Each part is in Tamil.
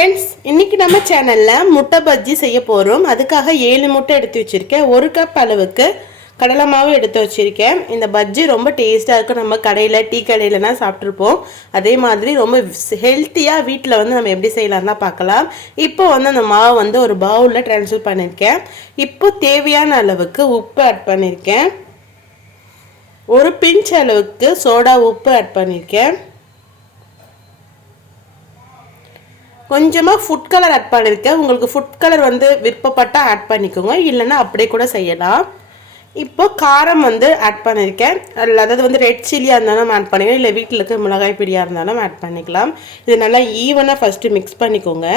फ्रेंड्स इनकी நம்ம சேனல்ல முட்டை பஜ்ஜி செய்ய போறோம். அதுக்காக 7 முட்டை எடுத்து வச்சிருக்கேன். 1 கப் அளவுக்கு கடலை மாவு எடுத்து வச்சிருக்கேன். இந்த பஜ்ஜி ரொம்ப டேஸ்டா இருக்கு. நம்ம கடையில டீ கடையிலனா சாப்பிட்டுருப்போம். அதே மாதிரி ரொம்ப ஹெல்த்தியா வீட்ல வந்து நம்ம எப்படி செய்யலாம்னா பார்க்கலாம். இப்போ வந்து அந்த மாவு வந்து ஒரு பவுல்ல ட்ரான்ஸ்ஃபர் பண்ணிருக்கேன். இப்போ தேவையான அளவுக்கு உப்பு ஆட் பண்ணிருக்கேன். ஒரு பிஞ்ச் அளவுக்கு சோடா உப்பு ஆட் பண்ணிருக்கேன். கொஞ்சமா ஃபுட் கலர் ஆட் பண்ணிருக்கேன். உங்களுக்கு ஃபுட் கலர் வந்து விருப்பப்பட்டா ஆட் பண்ணிக்கோங்க, இல்லைன்னா அப்படியே கூட செய்யலாம். இப்போ காரம் வந்து ஆட் பண்ணியிருக்கேன். அதாவது வந்து ரெட் சில்லியாக இருந்தாலும் ஆட் பண்ணிக்கலாம், இல்லை வீட்டில் இருக்க மிளகாய் பிடியாக இருந்தாலும் ஆட் பண்ணிக்கலாம். இது நல்லா ஈவனாக ஃபஸ்ட்டு மிக்ஸ் பண்ணிக்கோங்க.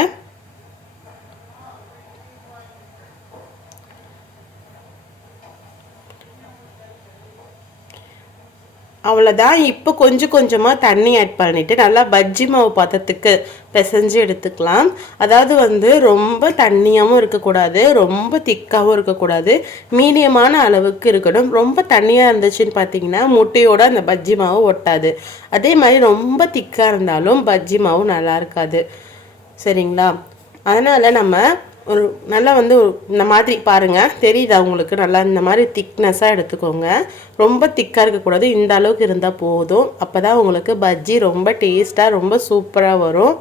அவ்வளோதான். இப்போ கொஞ்சம் கொஞ்சமாக தண்ணி ஆட் பண்ணிவிட்டு நல்லா பஜ்ஜி மாவு பாத்திரத்துக்கு பிசைஞ்சு எடுத்துக்கலாம். அதாவது வந்து ரொம்ப தண்ணியாகவும் இருக்கக்கூடாது, ரொம்ப திக்காகவும் இருக்கக்கூடாது, மீடியமான அளவுக்கு இருக்கணும். ரொம்ப தண்ணியாக இருந்துச்சுன்னு பார்த்தீங்கன்னா முட்டையோட அந்த பஜ்ஜி மாவு ஒட்டாது. அதே மாதிரி ரொம்ப திக்காக இருந்தாலும் பஜ்ஜி மாவு நல்லா இருக்காது. சரிங்களா? அதனால் நம்ம ஒரு நல்லா வந்து இந்த மாதிரி பாருங்கள், தெரியுதா உங்களுக்கு? நல்லா இந்த மாதிரி திக்னஸாக எடுத்துக்கோங்க. ரொம்ப திக்காக இருக்கக்கூடாது, இந்த அளவுக்கு இருந்தால் போதும். அப்போ தான் உங்களுக்கு பஜ்ஜி ரொம்ப டேஸ்ட்டாக ரொம்ப சூப்பராக வரும்.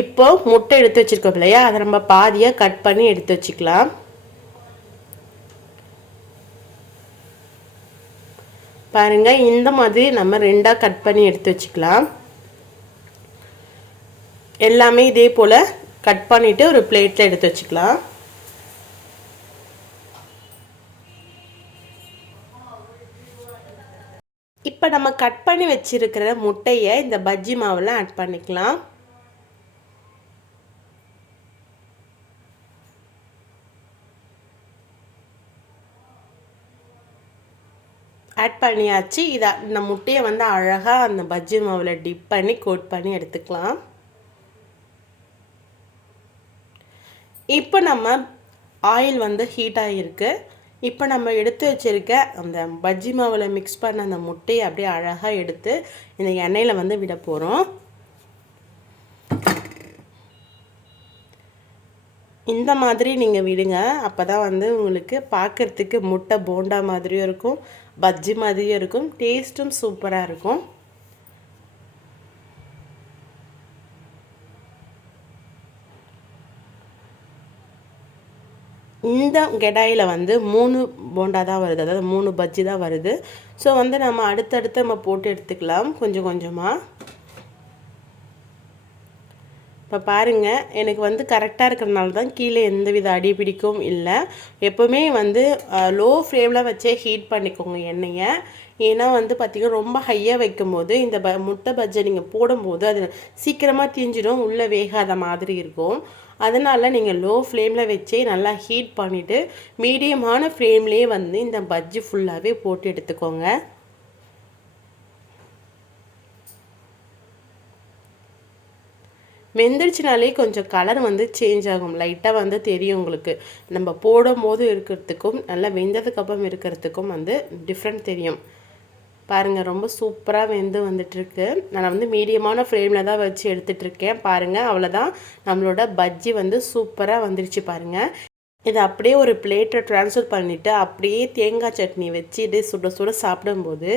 இப்போ முட்டை எடுத்து வச்சுருக்கோம் இல்லையா, அதை நம்ம பாதியாக கட் பண்ணி எடுத்து வச்சுக்கலாம். பாருங்கள், இந்த மாதிரி நம்ம ரெண்டாக கட் பண்ணி எடுத்து வச்சுக்கலாம். எல்லாமே இதே போல் கட் பண்ணிவிட்டு ஒரு பிளேட்டில் எடுத்து வச்சுக்கலாம். இப்போ நம்ம கட் பண்ணி வச்சிருக்கிற முட்டையை இந்த பஜ்ஜி மாவில் ஆட் பண்ணிக்கலாம். ஆட் பண்ணியாச்சு. இந்த முட்டையை வந்து அழகாக அந்த பஜ்ஜி மாவில் டிப் பண்ணி கோட் பண்ணி எடுத்துக்கலாம். இப்போ நம்ம ஆயில் வந்து ஹீட் ஆகிருக்கு. இப்போ நம்ம எடுத்து வச்சுருக்க அந்த பஜ்ஜி மாவில் மிக்ஸ் பண்ண அந்த முட்டையை அப்படியே அழகாக எடுத்து இந்த எண்ணெயில் வந்து விட போகிறோம். இந்த மாதிரி நீங்கள் விடுங்க. அப்போ தான் வந்து உங்களுக்கு பார்க்குறதுக்கு முட்டை போண்டா மாதிரியும் இருக்கும், பஜ்ஜி மாதிரியும் இருக்கும், டேஸ்ட்டும் சூப்பராக இருக்கும். இந்த கெடாயில் வந்து 3 போண்டா தான் வருது, அதாவது 3 பஜ்ஜி தான் வருது. ஸோ வந்து நம்ம அடுத்தடுத்து நம்ம போட்டு எடுத்துக்கலாம் கொஞ்சம் கொஞ்சமாக. இப்போ பாருங்கள், எனக்கு வந்து கரெக்டாக இருக்கிறதுனால தான் கீழே எந்தவித அடி பிடிக்கும் இல்லை. எப்போவுமே வந்து லோ ஃப்ளேமில் வச்சே ஹீட் பண்ணிக்கோங்க எண்ணெயை. ஏன்னா வந்து பார்த்திங்கன்னா ரொம்ப ஹையாக வைக்கும்போது இந்த முட்டை பஜ்ஜை நீங்கள் போடும்போது அது சீக்கிரமாக தீஞ்சிடும், உள்ளே வேகாத மாதிரி இருக்கும். அதனால் நீங்கள் லோ ஃப்ளேமில் வச்சே நல்லா ஹீட் பண்ணிவிட்டு மீடியமான ஃப்ளேம்லேயே வந்து இந்த பஜ்ஜி ஃபுல்லாகவே போட்டு எடுத்துக்கோங்க. வெந்துருச்சுனாலே கொஞ்சம் கலர் வந்து சேஞ்ச் ஆகும், லைட்டாக வந்து தெரியும் உங்களுக்கு. நம்ம போடும்போது இருக்கிறதுக்கும் நல்லா வெந்ததுக்கப்புறம் இருக்கிறதுக்கும் வந்து டிஃப்ரெண்ட் தெரியும். பாருங்கள், ரொம்ப சூப்பராக வெந்து வந்துட்டுருக்கு. நான் வந்து மீடியமான ஃப்ளேமில் தான் வச்சு எடுத்துகிட்ருக்கேன். பாருங்கள், அவ்வளோதான், நம்மளோட பஜ்ஜி வந்து சூப்பராக வந்துடுச்சு. பாருங்கள், இதை அப்படியே ஒரு பிளேட்டை ட்ரான்ஸ்ஃபர் பண்ணிவிட்டு அப்படியே தேங்காய் சட்னி வச்சு இதே சுட சுட சாப்பிடும்போது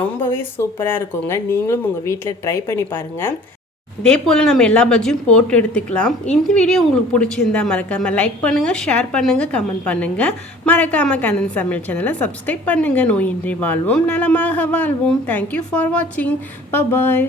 ரொம்பவே சூப்பராக இருக்குங்க. நீங்களும் உங்கள் வீட்டில் ட்ரை பண்ணி பாருங்கள். இதே போல் நம்ம எல்லா பஜ்ஜியும் போட்டு எடுத்துக்கலாம். இந்த வீடியோ உங்களுக்கு பிடிச்சிருந்தா மறக்காமல் லைக் பண்ணுங்கள், ஷேர் பண்ணுங்கள், கமெண்ட் பண்ணுங்கள். மறக்காமல் கண்ணன் சமையல் சேனலை சப்ஸ்கிரைப் பண்ணுங்கள். நோயின்றி வாழ்வோம், நலமாக வாழ்வோம். தேங்க்யூ ஃபார் வாட்சிங். பாய்.